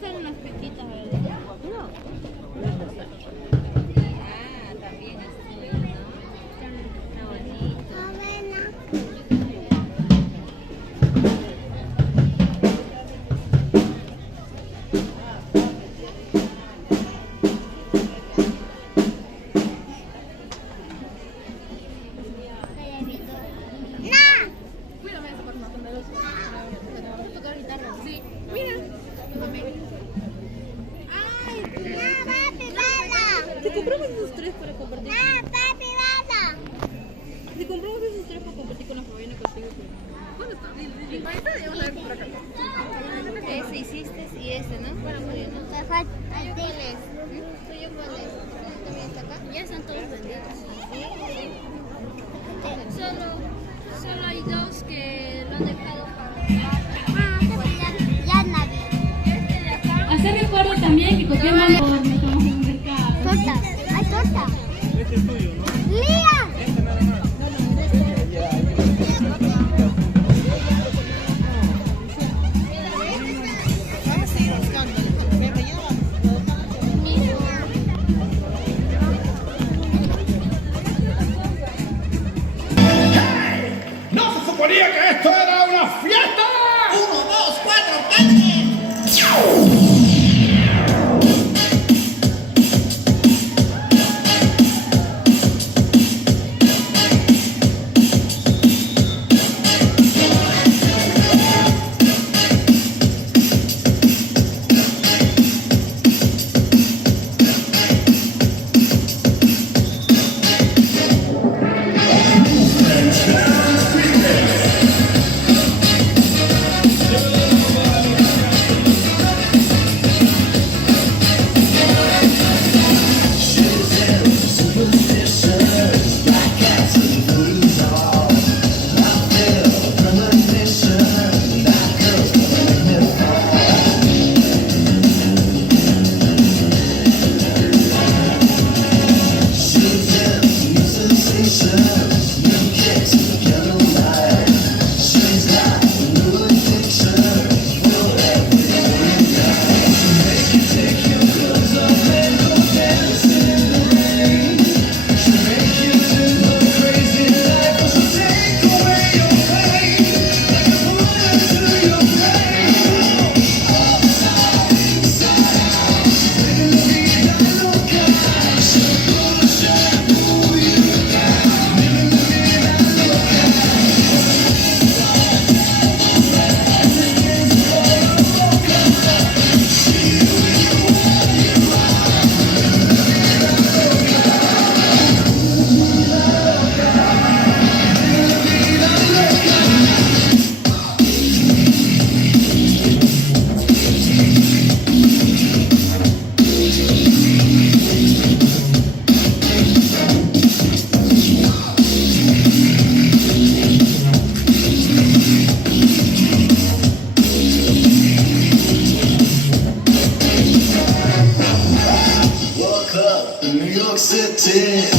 Son unas pequitas, ¿verdad? No. Ah, también así, ¿no? Está bonito. Cuídame esa parte más poderosa. Tocar guitarra. Sí. Mira. ¡Ay! ¡No, papi, bala! Te compramos esos tres para compartir. ¡No, papi, bala! Te compramos esos tres para compartir con la Fabiana contigo. ¿Dónde está? Dile. Ahí está, ya vas a ver por acá. Ese hiciste y ese, ¿no? Para morir, ¿no? Me falta ¿Tuyo cuál es? ¿Tuyo cuál es? ¿Tuyo también está acá? Ya están todos vendidos. Solo hay dos que lo han dejado para... pues ya nadie. Este de acá. Hacer recuerdo también que cualquier mano estamos en un mercado. ¡Torta! ¡Hay torta! ¡Lian! Vamos a seguir buscando. ¡No se suponía que esto era una fiesta! 1, 2, 4, ¡cante! Woke up in New York City.